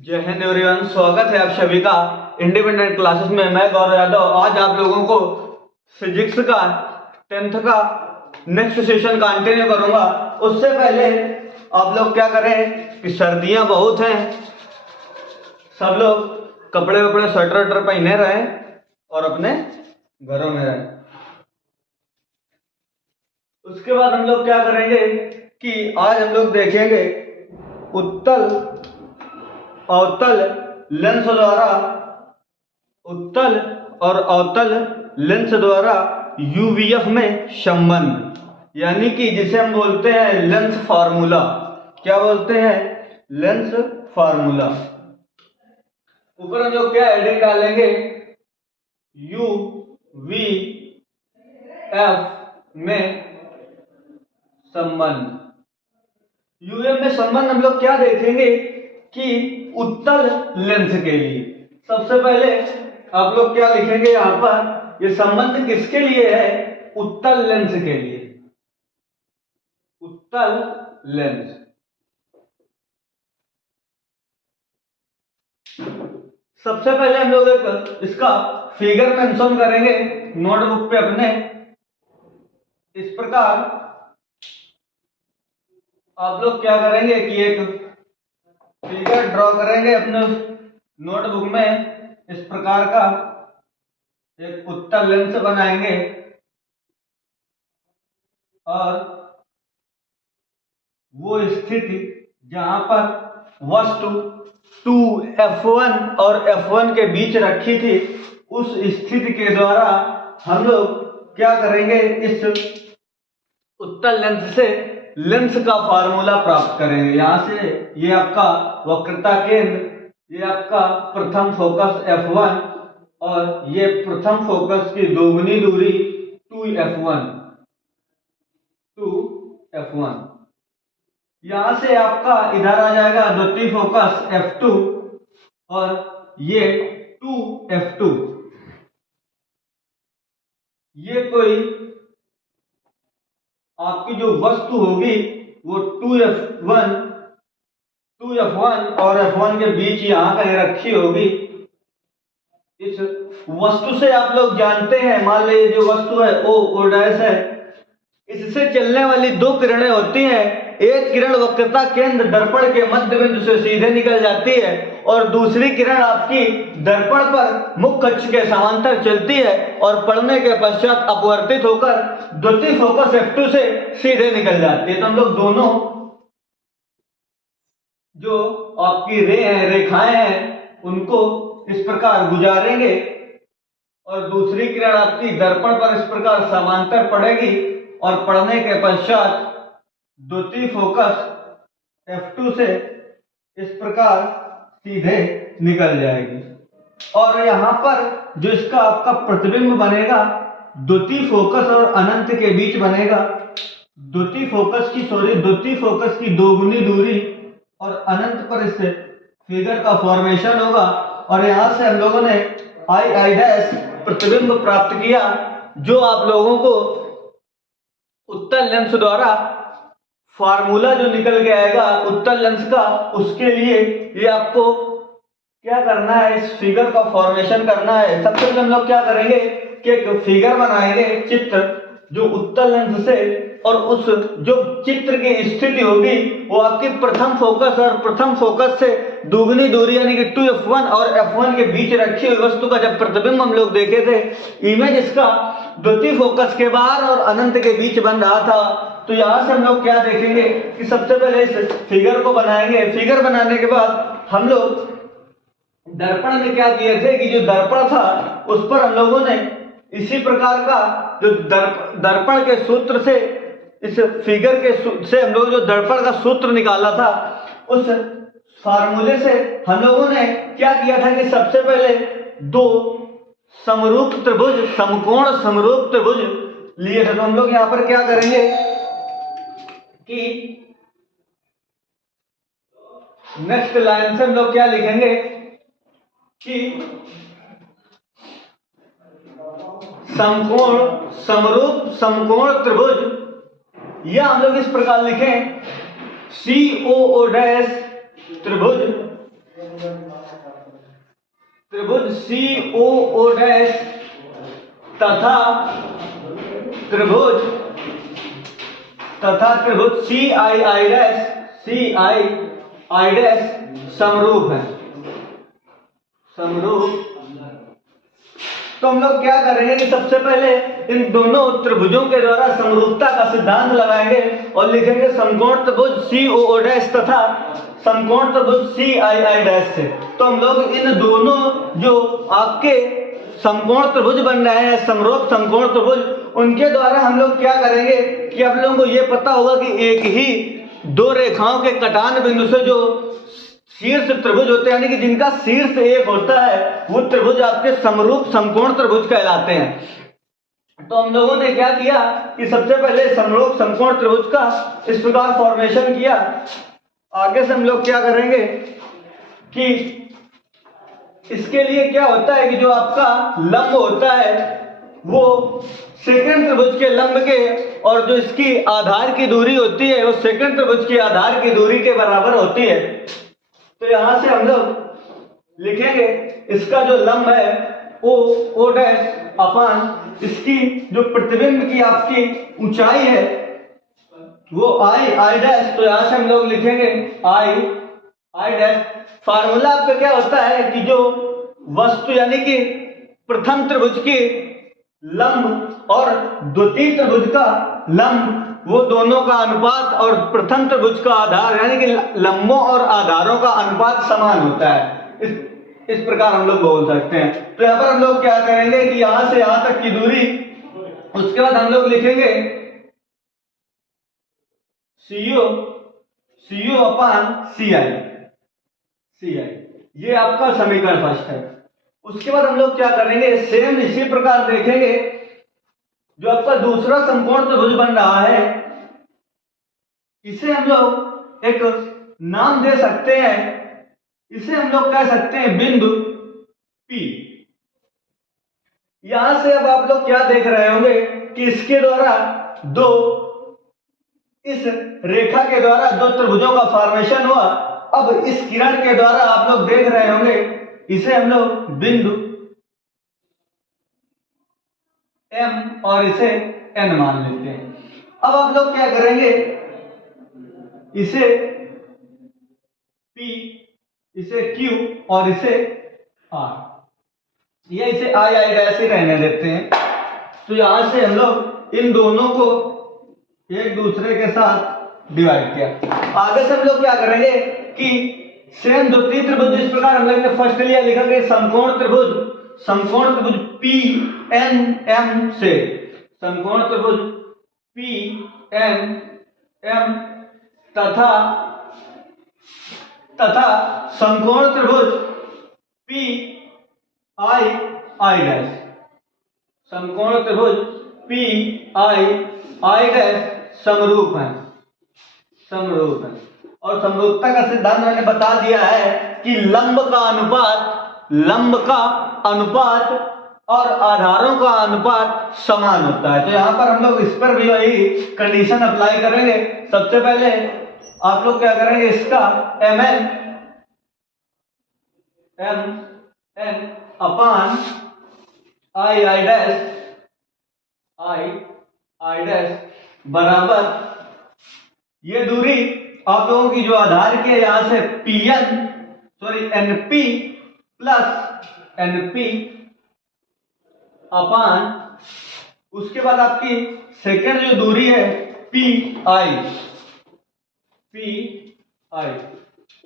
जय हिंद एवरीवन, स्वागत है आप सभी का इंडिपेंडेंट क्लासेस में। मैं गौरव यादव आज आप लोगों को फिजिक्स का 10th का नेक्स्ट सेशन कंटिन्यू करूंगा। उससे पहले आप लोग क्या करें कि सर्दियां बहुत हैं, सब लोग कपड़े वपड़े स्वेटर वेटर पहने रहें और अपने घरों में रहें। उसके बाद हम लोग क्या करेंगे कि आज हम लोग देखेंगे उत्तल और अवतल लेंस द्वारा यूवीएफ में संबंध, यानी कि जिसे हम बोलते हैं लेंस फार्मूला। क्या बोलते हैं? Lens formula. ऊपर हम लोग क्या हेडिंग डालेंगे? यू वी एफ में संबंध। यूएफ में संबंध हम लोग क्या देखेंगे कि उत्तल लेंस के लिए सबसे पहले आप लोग क्या लिखेंगे यहां पर? ये संबंध किसके लिए है? उत्तल लेंस के लिए। उत्तल लेंस। सबसे पहले हम लोग एक इसका फिगर मेंशन करेंगे नोटबुक पे अपने। इस प्रकार आप लोग क्या करेंगे कि एक फिगर ड्रॉ करेंगे अपने नोटबुक में। इस प्रकार का एक उत्तल लेंस बनाएंगे और वो स्थिति जहां पर वस्तु 2F1 और F1 के बीच रखी थी, उस स्थिति के द्वारा हम लोग क्या करेंगे? इस उत्तल लेंस से लेंस का फार्मूला प्राप्त करेंगे। यहां से ये आपका वक्रता केंद्र, ये आपका प्रथम फोकस F1 और ये प्रथम फोकस की दोगुनी दूरी 2F1। यहां से आपका इधर आ जाएगा द्वितीय फोकस F2 और ये 2F2। ये कोई आपकी जो वस्तु होगी वो 2F1 और F1 के बीच यहां कहीं रखी होगी। इस वस्तु से आप लोग जानते हैं, मान लीजिए जो वस्तु है O डैश है, इससे चलने वाली दो किरणें होती हैं। एक किरण वक्रता केंद्र दर्पण के मध्य बिंदु से सीधे निकल जाती है और दूसरी किरण आपकी दर्पण पर मुख्य अक्ष के समांतर चलती है और पड़ने के पश्चात अपवर्तित होकर द्वितीय फोकस F2 से सीधे निकल जाती है। तो हम लोग दोनों जो आपकी रेखाएं हैं उनको इस प्रकार गुजारेंगे और दूसरी किरण आपकी दर्पण पर इस प्रकार समांतर पड़ेगी और पड़ने के पश्चात द्वितीय फोकस F2 से इस प्रकार सीधे निकल जाएगी। और यहां पर जो इसका आपका प्रतिबिंब बनेगा द्वितीय फोकस और अनंत के बीच बनेगा। द्वितीय फोकस की दोगुनी दूरी और अनंत पर इससे फिगर का फॉर्मेशन होगा और यहां से हम लोगों ने आई डैश प्रतिबिंब प्राप्त किया, जो आप लोगों को उत्तल लेंस द्वारा फार्मूला जो निकल के आएगा उत्तल लेंस का, उसके लिए ये आपको क्या करना है? इस फिगर का फॉर्मेशन करना है। सबसे पहले हम लोग क्या करेंगे कि एक फिगर बनाएंगे, चित्र, जो उत्तल लेंस से और उस जो चित्र की स्थिति होगी वो आपकी प्रथम फोकस और प्रथम फोकस से दुगनी दूरी यानी कि 2F1 और F1 के बीच रखी हुई वस्तु का जब प्रतिबिंब हम लोग देखे थे, इमेज इसका द्वितीय फोकस के बाहर और अनंत के बीच बन रहा था। तो यहां से हम लोग क्या देखेंगे कि सबसे पहले इस फिगर को बनाएंगे। फिगर बनाने के बाद हम लोग दर्पण में क्या किए थे कि जो दर्पण था उस पर हम लोगों ने इसी प्रकार का जो दर्पण के सूत्र से, इस फिगर के से हम लोग जो दर्पण का सूत्र निकाला था, उस फार्मूले से हम लोगों ने क्या किया था कि सबसे पहले दो समरूप त्रिभुज, समकोण समरूप त्रिभुज लिए थे। तो हम लोग यहां पर क्या करेंगे कि नेक्स्ट लाइन से हम लोग क्या लिखेंगे कि समकोण त्रिभुज, या हम लोग इस प्रकार लिखें COO डैश त्रिभुज त्रिभुज सी ओ ओ डैश तथा त्रिभुज सी आई आई डैश समरूप है। समरूप। तो हम लोग क्या करेंगे कि सबसे पहले इन दोनों त्रिभुजों के द्वारा समरूपता का सिद्धांत लगाएंगे और लिखेंगे समकोण त्रिभुज सी ओ ओ डैश तथा समकोण त्रिभुज सी आई आई डैश से। तो हम लोग इन दोनों जो आपके समकोण त्रिभुज बन रहे हैं, समरूप समकोण त्रिभुज, उनके द्वारा हम लोग क्या करेंगे कि आप लोगों को यह पता होगा कि एक ही दो रेखाओं के कटान बिंदु से जो शीर्ष त्रिभुज होते हैं, यानी कि जिनका शीर्ष एक होता है, वो त्रिभुज आपके समरूप समकोण त्रिभुज कहलाते हैं। तो हम लोगों ने क्या किया कि सबसे पहले समरूप समकोण त्रिभुज का इस प्रकार फॉर्मेशन किया। आगे से हम लोग क्या करेंगे कि इसके लिए क्या होता है कि जो आपका लंब होता है वो सेकंड त्रिभुज के लंब के, और जो इसकी आधार की दूरी होती है वो सेकंड त्रिभुज की आधार की दूरी के बराबर होती है। तो यहां से हम लोग लिखेंगे इसका जो लंब है ओ डैश अपान इसकी जो प्रतिबिंब की आपकी ऊंचाई है वो आई डैश। तो यहां से हम लोग लिखेंगे आई डैश। फार्मूला आपका क्या होता है कि जो वस्तु यानी कि प्रथम त्रिभुज की लंब और द्वितीय त्रिभुज का लंब, वो दोनों का अनुपात और प्रथम त्रिभुज का आधार यानी कि लंबों और आधारों का अनुपात समान होता है। इस प्रकार हम लोग बोल सकते हैं। तो यहां पर हम लोग क्या करेंगे कि यहां से यहां तक की दूरी, उसके बाद हम लोग लिखेंगे CO अपान CI। ये आपका समीकरण फर्स्ट है। उसके बाद हम लोग क्या करेंगे, सेम इसी प्रकार देखेंगे जो आपका दूसरा समकोण त्रिभुज बन रहा है, इसे हम लोग एक नाम दे सकते हैं। इसे हम लोग कह सकते हैं बिंदु P। यहां से अब आप लोग क्या देख रहे होंगे कि इसके द्वारा इस रेखा के द्वारा दो त्रिभुजों का फॉर्मेशन हुआ। अब इस किरण के द्वारा आप लोग देख रहे होंगे, इसे हम लोग बिंदु M और इसे N मान लेते हैं। अब आप लोग क्या करेंगे, इसे P, इसे Q और इसे R, ये इसे आई डैश ही रहने देते हैं। तो यहां से हम लोग इन दोनों को एक दूसरे के साथ डिवाइड किया। आगे से हम लोग क्या करेंगे कि सेम द्वितीय त्रिभुज जिस प्रकार हम लोग ने फर्स्ट लिया, लिखा गया समकोण त्रिभुज PNM से, समकोण त्रिभुज PNM तथा समकोण त्रिभुज PII डैश, समकोण त्रिभुज PII डैश समरूप है। और समरूपता का सिद्धांत मैंने बता दिया है कि लंब का अनुपात और आधारों का अनुपात समान होता है। तो यहां पर हम लोग इस पर भी वही कंडीशन अप्लाई करेंगे। सबसे पहले आप लोग क्या करेंगे, इसका MN अपान आई डैश बराबर, ये दूरी आप लोगों की जो आधार की है यहां से NP प्लस NP अपान, उसके बाद आपकी सेकंड जो दूरी है PI।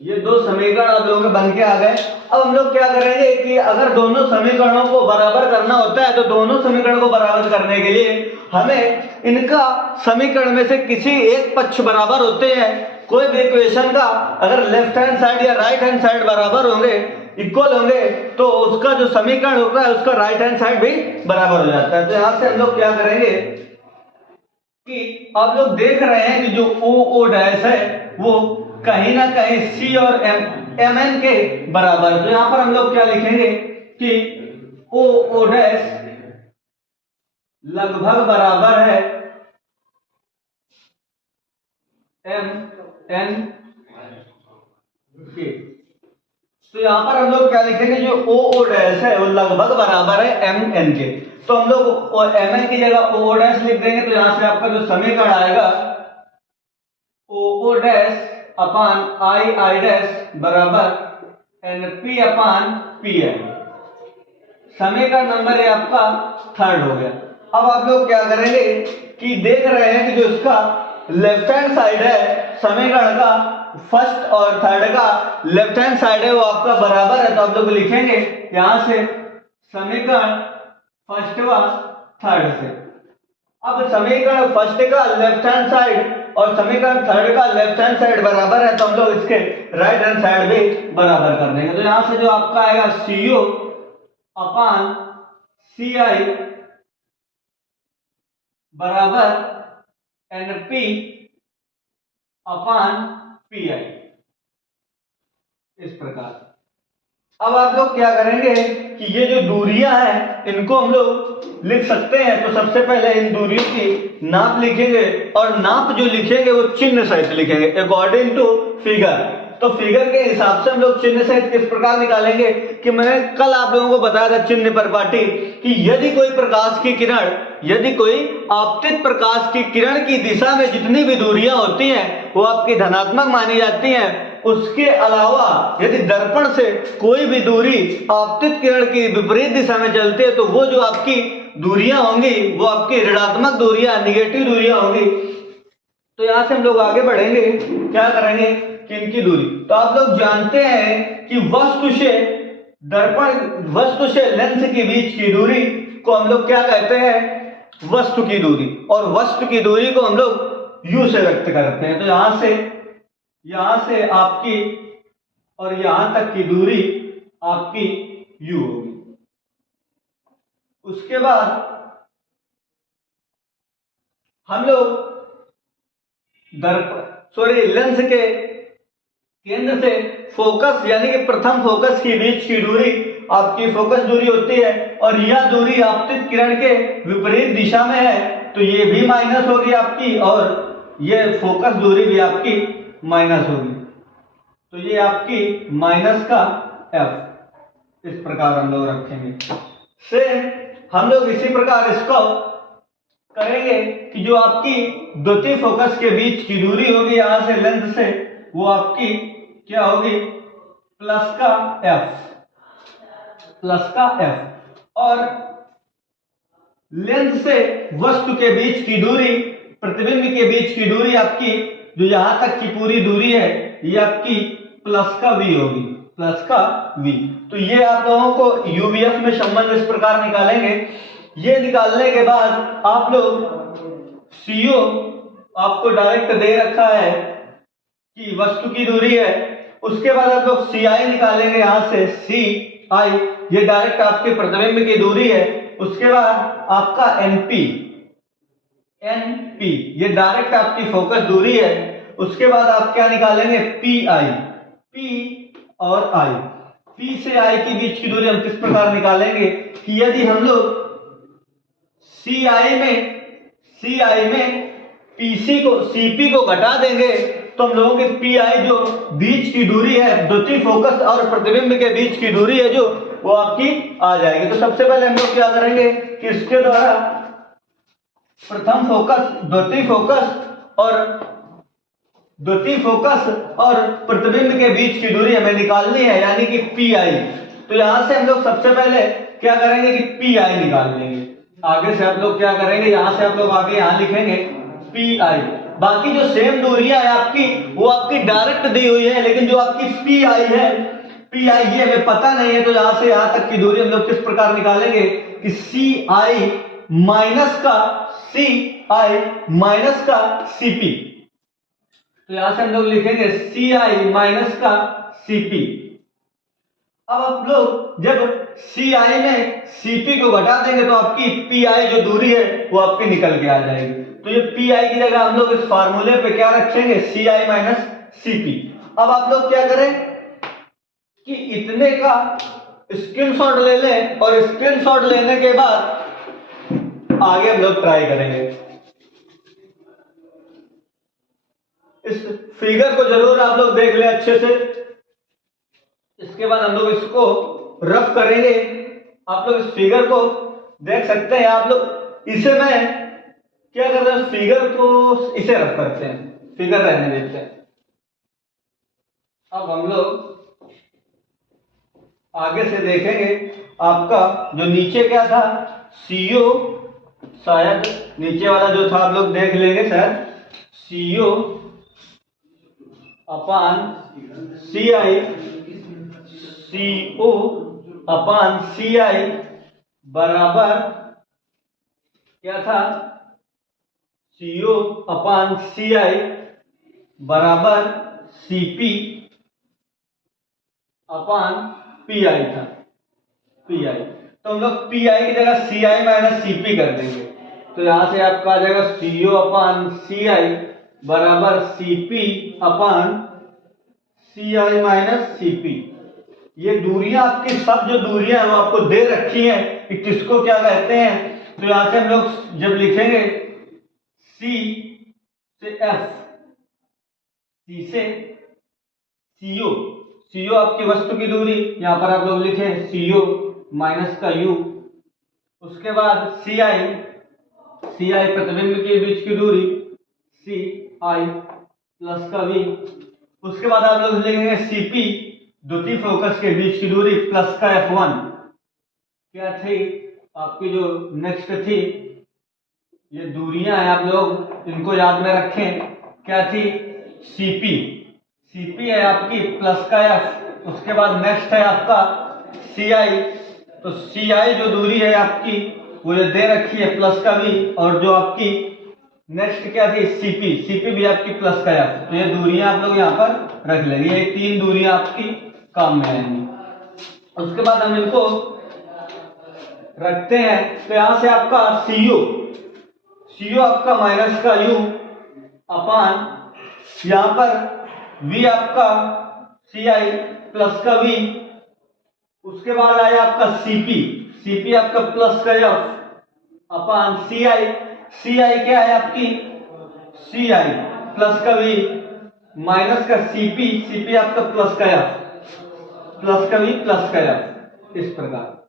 ये दो समीकरण आप लोगों के बन के आ गए। अब हम लोग क्या करेंगे कि अगर दोनों समीकरणों को बराबर करना होता है तो दोनों समीकरण को बराबर करने के लिए हमें इनका समीकरण में से किसी एक पक्ष बराबर होते हैं। कोई भी इक्वेशन का अगर लेफ्ट हैंड साइड या राइट हैंड साइड बराबर होंगे, इक्वल होंगे, तो उसका जो समीकरण होता है उसका राइट हैंड साइड भी बराबर हो जाता है। तो यहां से हम लोग क्या करेंगे कि आप लोग देख रहे हैं कि जो ओ डैश है वो कहीं ना कहीं C और MN के बराबर। तो यहां पर हम लोग क्या लिखेंगे कि ओ डैश लगभग बराबर है MN के। तो यहाँ पर हम लोग क्या लिखेंगे, जो ओ ओ डैश है वो लगभग बराबर है एम एन के, तो हम लोग एम एन की जगह ओ ओ डैश लिख देंगे। तो यहाँ से आपका जो समीकरण आएगा O O dash upon I I dash बराबर N P upon P N. समीकरण नंबर ये आपका थर्ड हो गया। अब आप लोग क्या करेंगे कि देख रहे हैं कि जो इसका लेफ्ट हैंड साइड है समीकरण का, फर्स्ट और थर्ड का लेफ्ट हैंड साइड है वो आपका बराबर है, तो आप लोग लिखेंगे यहां से समीकरण फर्स्ट व थर्ड से। अब समीकरण फर्स्ट का लेफ्ट हैंड साइड और समीकरण थर्ड का लेफ्ट हैंड साइड बराबर है, तो हम लोग इसके राइट हैंड साइड भी बराबर कर देंगे। तो यहां से जो आपका आएगा सीओ अपान सी आई बराबर एनपी अपान पी आई, इस प्रकार। अब आप लोग क्या करेंगे कि ये जो दूरियां हैं इनको हम लोग लिख सकते हैं। तो सबसे पहले इन दूरियों की नाप लिखेंगे और नाप जो लिखेंगे वो चिन्ह सहित लिखेंगे अकॉर्डिंग टू फिगर। तो फिगर के हिसाब से हम लोग चिन्ह सहित किस प्रकार निकालेंगे कि मैंने कल आप लोगों को बताया था चिन्ह पर पाटी कि यदि कोई प्रकाश की किरण, यदि कोई आपतित प्रकाश की किरण की दिशा में जितनी भी दूरियां होती हैं वो आपकी धनात्मक मानी जाती हैं। उसके अलावा यदि दर्पण से कोई भी दूरी आपतित किरण की विपरीत दिशा में चलती है तो वो जो आपकी दूरियां होंगी वो आपकी ऋणात्मक दूरियां, निगेटिव दूरियां होंगी। तो यहां से हम लोग आगे बढ़ेंगे, क्या करेंगे कि इनकी दूरी, तो आप लोग जानते हैं कि वस्तु से दर्पण, वस्तु से लेंस के बीच की दूरी को हम लोग क्या कहते हैं, वस्तु की दूरी, और वस्तु की दूरी को हम लोग यू से व्यक्त करते हैं। तो यहां से आपकी और यहां तक की दूरी आपकी यू होगी। उसके बाद हम लोग लेंस के केंद्र से फोकस यानी कि प्रथम फोकस के बीच की दूरी आपकी फोकस दूरी होती है, और यह दूरी आपतित किरण के विपरीत दिशा में है तो ये भी माइनस होगी आपकी, और ये फोकस दूरी भी आपकी माइनस होगी। तो ये आपकी माइनस का एफ, इस प्रकार हम लोग रखेंगे। से हम लोग इसी प्रकार इसको करेंगे कि जो आपकी द्वितीय फोकस के बीच की दूरी होगी यहां से लेंस से, वो आपकी क्या होगी, प्लस का एफ, और लेंस से वस्तु के बीच की दूरी, प्रतिबिंब के बीच की दूरी आपकी जो यहां तक की पूरी दूरी है ये आपकी प्लस का वी होगी, प्लस का वी। तो ये आप लोगों को यूवीएफ में संबंध इस प्रकार निकालेंगे। ये निकालने के बाद आप लोग सीओ आपको डायरेक्ट दे रखा है कि वस्तु की दूरी है, उसके बाद आप लोग सी आई निकालेंगे, यहां से सी आई ये डायरेक्ट आपके प्रतिबिंब की दूरी है। उसके बाद आपका एनपी ये डायरेक्ट आपकी फोकस दूरी है। उसके बाद आप क्या निकालेंगे, पी आई, पी और आई, पी से आई के बीच की दूरी हम किस प्रकार निकालेंगे कि यदि हम लोग सी आई में पीसी को सीपी को घटा देंगे तो हम लोगों के पी आई जो बीच की दूरी है, द्वितीय फोकस और प्रतिबिंब के बीच की दूरी है जो, वो आपकी आ जाएगी। तो सबसे पहले हम लोग क्या करेंगे कि इसके द्वारा प्रथम फोकस, द्वितीय फोकस और प्रतिबिंब के बीच की दूरी हमें निकालनी है, यानी कि पी आई। तो यहां से हम लोग सबसे पहले क्या करेंगे कि पी आई निकाल लेंगे। आगे से आप लोग क्या करेंगे, यहां से आप लोग आगे यहां लिखेंगे पी आई। बाकी जो सेम दूरियां है आपकी वो आपकी डायरेक्ट दी हुई है, लेकिन जो आपकी पी आई है, पी आई ये हमें पता नहीं है। तो यहां से यहां तक की दूरी हम लोग किस प्रकार निकालेंगे कि सी आई माइनस का सीपी। तो यहां से हम लोग लिखेंगे सी आई माइनस का सीपी। अब आप लोग जब सी आई में सीपी को घटा देंगे तो आपकी पी आई जो दूरी है वो आपकी निकल के आ जाएगी। तो ये पी आई की जगह हम लोग इस फार्मूले पे क्या रखेंगे, सी आई माइनस सीपी। अब आप लोग क्या करें कि इतने का स्क्रीनशॉट ले लें, और स्क्रीनशॉट लेने के बाद आगे हम लोग ट्राई करेंगे। इस फिगर को जरूर आप लोग देख लें अच्छे से। इसके बाद हम लोग इसको रफ करेंगे। आप लोग इस फिगर को देख सकते हैं। आप लोग इसे मैं क्या कर रहे हैं, फिगर को इसे रफ करते हैं, फिगर रहने देते हैं। अब हम लोग आगे से देखेंगे। आपका जो नीचे क्या था, सीओ, शायद नीचे वाला जो था आप लोग देख लेंगे शायद, सीओ अपान सी आई, सीओ अपान सी आई बराबर क्या था, सीओ अपान सी आई बराबर सीपी अपान पी आई था, पी आई। तो हम लोग पी आई की जगह सी आई माइनस सीपी कर देंगे। तो यहां से आपका आ जाएगा सीओ अपान सी आई बराबर सीपी अपान सी आई माइनस सीपी। ये दूरियां आपकी सब जो दूरियां हैं वो आपको दे रखी हैं कि किसको क्या कहते हैं। तो यहां से हम लोग जब लिखेंगे सी से एफ, सी से सीओ, सीओ आपकी वस्तु की दूरी, यहां पर आप लोग लिखें सीओ माइनस का यू, उसके बाद सी आई, सी आई प्रतिबिंब के बीच की दूरी, सी आई प्लस का वी, उसके बाद आप लोग लिखेंगे सीपी द्वितीय फोकस के बीच की दूरी प्लस का F1। क्या थी आपकी जो नेक्स्ट थी, ये दूरियां हैं आप लोग इनको याद में रखें, क्या थी सीपी, सीपी है आपकी प्लस का F, उसके बाद नेक्स्ट है आपका सी आई। तो सी आई जो दूरी है आपकी वो ये दे रखी है प्लस का V, और जो आपकी नेक्स्ट क्या थी सीपी, सीपी भी आपकी प्लस का F। तो ये दूरियां आप लोग यहाँ पर रख लेंगे, ये तीन दूरियां आपकी काम में आएंगी। उसके बाद हम इनको रखते हैं। तो यहां से आपका सीयू, सीयू आपका माइनस का यू अपान यहां पर वी आपका सी आई प्लस का वी, उसके बाद आया आपका सीपी, सीपी आपका प्लस का एफ अपान सी आई, सी आई क्या है आपकी सी आई प्लस का वी माइनस का सीपी, सीपी आपका प्लस का एफ, प्लस का वी प्लस का एफ, इस प्रकार।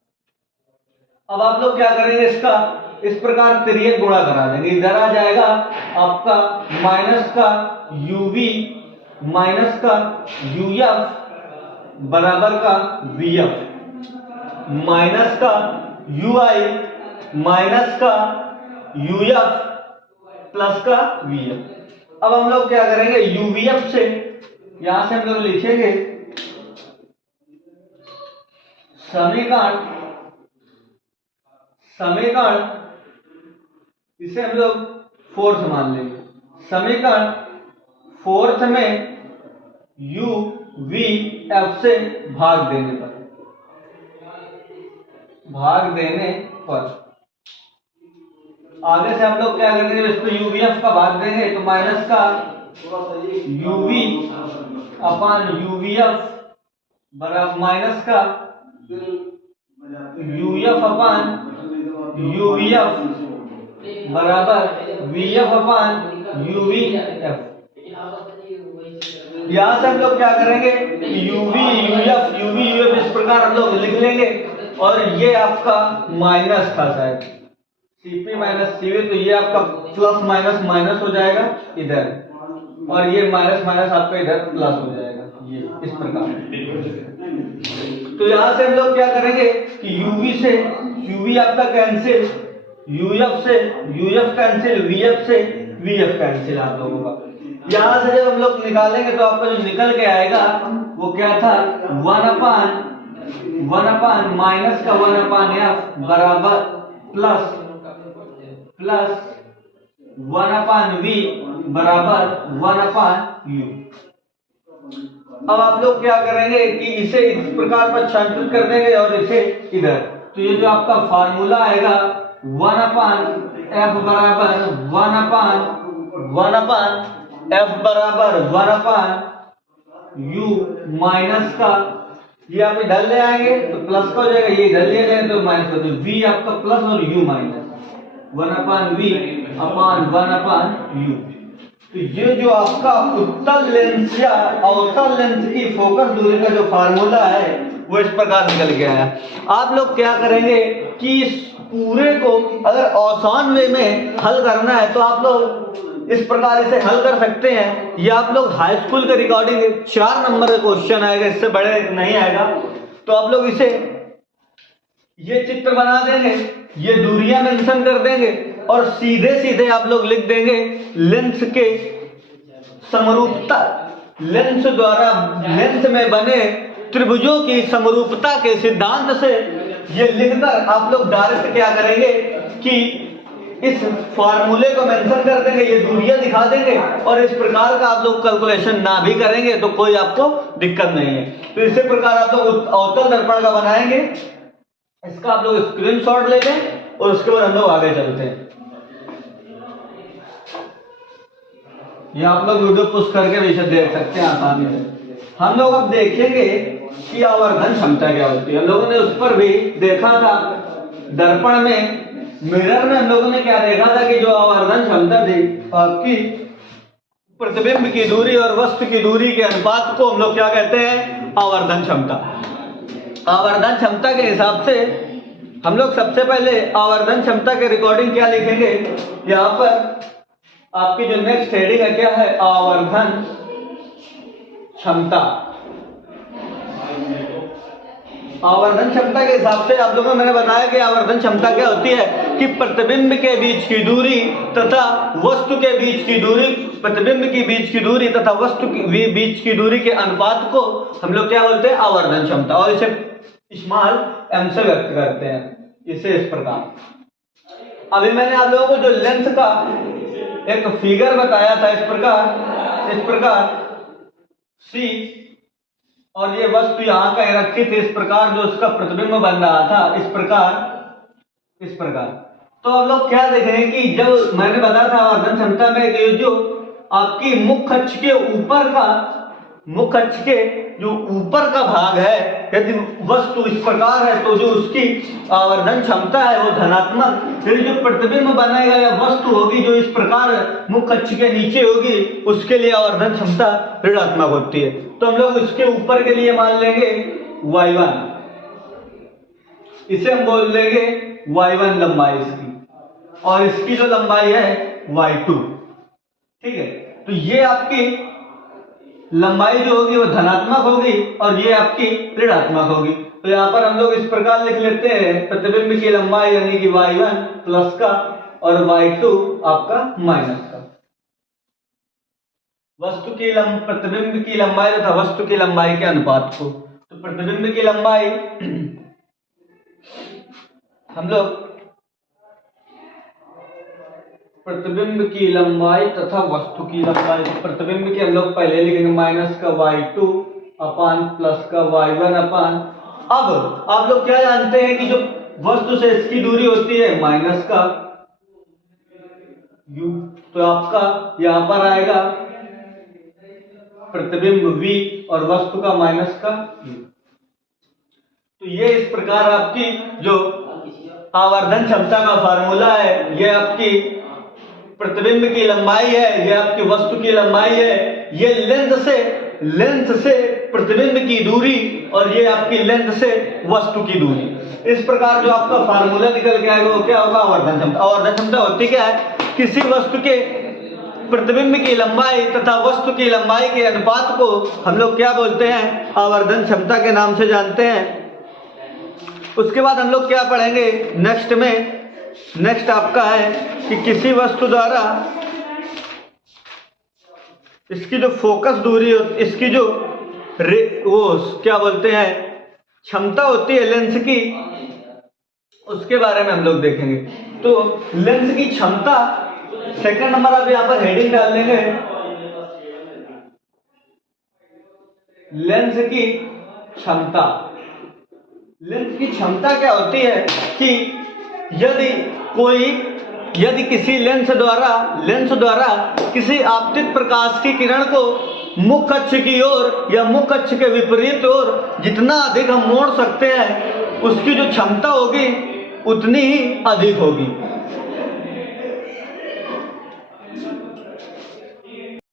अब आप लोग क्या करेंगे, इसका इस प्रकार तिर्यक गुणा करा देंगे। इधर आ जाएगा आपका माइनस का यूवी माइनस का यूएफ बराबर का वीएफ, माइनस का यूआई माइनस का यूएफ प्लस का वीएफ। अब हम लोग क्या करेंगे, यूवीएफ से यहां से हम लोग लिखेंगे समीकरण, समीकरण इसे हम लोग फोर्थ मान लेंगे। समीकरण फोर्थ में यू वी एफ से भाग देने पर, भाग देने पर आगे से हम लोग क्या करेंगे, इसको यूवीएफ का भाग देंगे तो माइनस का यूवी अपान यूवीएफ बराबर माइनस का यूएफ अपान यूवीएफ बराबर वीएफ अपान यूवीएफ। यहां से हम लोग क्या करेंगे, यूवी यूएफ, यूवी यूएफ इस प्रकार हम लोग लिख लेंगे। और ये आपका माइनस था शायद सीपी माइनस सीवी, तो ये आपका प्लस माइनस माइनस हो जाएगा इधर, और ये माइनस माइनस आपका इधर प्लस हो जाएगा, ये इस प्रकार। तो यहां से हम लोग क्या करेंगे कि यूवी से यूवी आपका कैंसिल, यूएफ से यूएफ कैंसिल, वीएफ से वीएफ कैंसिल आप लोगों का। यहां से जब हम लोग निकालेंगे तो आपका जो निकल के आएगा वो क्या था, वन अपान माइनस का वन अपान एफ बराबर प्लस वन अपान वी बराबर वन अपान यू। अब आप लोग क्या करेंगे कि इसे इस प्रकार पर छायांकित कर देंगे और इसे इधर। तो ये जो आपका फार्मूला आएगा वन अपान एफ बराबर वन अपान एफ बराबर वन अपान यू माइनस का, ये आप इधर ले आएंगे तो प्लस का हो जाएगा, ये इधर ले जाएंगे तो माइनस का, तो वी आपका प्लस और you minus, one upon V upon one upon you. तो ये जो आपका उत्तल लेंस या अवतल लेंस की फोकस दूरी का जो फार्मूला है वो इस प्रकार निकल गया है। आप लोग क्या करेंगे कि इस पूरे को अगर आसान वे में हल करना है तो आप लोग इस प्रकार इसे हल कर सकते हैं। ये आप लोग हाई स्कूल के रिकॉर्डिंग 4 नंबर का क्वेश्चन आएगा, इससे बड़े नहीं आएगा। तो आप लोग इसे ये चित्र बना देंगे, ये दूरियां मेंशन कर देंगे और सीधे सीधे आप लोग लिख देंगे लेंस के समरूपता, लेंस द्वारा लेंस में बने त्रिभुजों की समरूपता के सिद्धांत से ये लिखकर आप लोग डायरेक्ट क्या करेंगे कि इस फार्मूले को मेंशन कर देंगे, ये दूरियां दिखा देंगे और इस प्रकार का आप लोग कैलकुलेशन ना भी करेंगे तो कोई आपको दिक्कत नहीं है। तो इसी प्रकार आप लोग अवतल दर्पण का बनाएंगे, इसका आप लोग स्क्रीनशॉट ले लें और उसके बाद हम लोग आगे चलते हैं। ये आप लोग वीडियो पुश करके भी इसे देख सकते हैं आसानी से। हम लोग अब देखेंगे कि आवर्धन क्षमता क्या होती है। हम लोगों ने उस पर भी देखा था, दर्पण में मिरर में हम लोगों ने क्या देखा था कि जो आवर्धन क्षमता थी आपकी प्रतिबिंब की दूरी और वस्तु की दूरी के अनुपात को हम लोग क्या कहते हैं, आवर्धन क्षमता। आवर्धन क्षमता के हिसाब से हम लोग सबसे पहले आवर्धन क्षमता के रिकॉर्डिंग क्या लिखेंगे, यहाँ पर आपकी जो नेक्स्ट हेडिंग है क्या है, आवर्धन क्षमता। आवर्धन क्षमता के हिसाब से आप लोगों को मैंने बताया कि आवर्धन क्षमता क्या होती है कि प्रतिबिंब के बीच की दूरी तथा वस्तु के बीच की दूरी, प्रतिबिंब की बीच की दूरी तथा वस्तु की बीच की दूरी के अनुपात को हम लोग क्या बोलते हैं, आवर्धन क्षमता। और इसे स्मॉल m से व्यक्त करते हैं, इसे इस प्रकार। अभी मैंने आप लोगों को जो लेंस का एक फिगर बताया था इस प्रकार C और ये वस्तु यहाँ का रखी थी इस प्रकार, जो उसका प्रतिबिंब बन रहा था इस प्रकार। तो हम लोग क्या देखेंगे कि जब मैंने बताया था आवर्धन क्षमता में कि जो आपकी मुख्य अक्ष के ऊपर का, मुख्य अक्ष के जो ऊपर का भाग है, यदि वस्तु इस प्रकार है तो जो उसकी आवर्धन क्षमता है वो धनात्मक, फिर जो प्रतिबिंब बनेगा या वस्तु होगी जो इस प्रकार मुख्य अक्ष के नीचे होगी उसके लिए आवर्धन क्षमता ऋणात्मक होती है। तो हम लोग इसके ऊपर के लिए मान लेंगे y1, इसे हम बोल लेंगे y1 लंबाई इसकी, और इसकी जो लंबाई है y2, ठीक है। तो ये आपकी लंबाई जो होगी वो धनात्मक होगी और ये आपकी ऋणात्मक होगी। तो यहाँ पर हम लोग इस प्रकार लिख लेते हैं, प्रतिबिंब की लंबाई यानी कि y1 प्लस का और y2 आपका माइनस का। वस्तु की प्रतिबिंब की लंबाई तथा वस्तु की लंबाई के अनुपात को, तो प्रतिबिंब की लंबाई हम लोग प्रतिबिंब की लंबाई तथा वस्तु की लंबाई, प्रतिबिंब की हम लोग पहले लिखेंगे माइनस का y2 अपान प्लस का y1 अपान। अब आप लोग क्या जानते हैं कि जो वस्तु से इसकी दूरी होती है माइनस का u, तो आपका यहां पर आएगा प्रतिबिंब v और वस्तु का माइनस का u। तो ये इस प्रकार आपकी जो आवर्धन क्षमता का फार्मूला है, ये आपकी प्रतिबिंब की लंबाई है, ये आपकी वस्तु की लंबाई है, ये लेंस से प्रतिबिंब की दूरी और ये आपकी लेंस से वस्तु की दूरी। इस प्रकार जो आपका फार्मूला निकल के आएगा वो क्या होगा, आवर्धन क्षमता। आवर्धन क्षमता होती क्या है, किसी वस्तु के प्रतिबिंब की लंबाई तथा वस्तु की लंबाई के अनुपात को हम लोग क्या बोलते हैं, आवर्धन क्षमता के नाम से जानते हैं। उसके बाद हम लोग क्या पढ़ेंगे नेक्स्ट में, नेक्स्ट आपका है कि किसी वस्तु द्वारा इसकी जो फोकस दूरी, इसकी जो वो क्या बोलते हैं क्षमता होती है लेंस की, उसके बारे में हम लोग देखेंगे। तो लेंस की क्षमता सेकंड नंबर आप यहाँ पर हेडिंग डाल देंगे, लेंस की क्षमता। लेंस की क्षमता क्या होती है कि यदि किसी लेंस द्वारा किसी आपतित प्रकाश की किरण को मुख्य अक्ष की ओर या मुख्य अक्ष के विपरीत ओर जितना अधिक हम मोड़ सकते हैं उसकी जो क्षमता होगी उतनी ही अधिक होगी।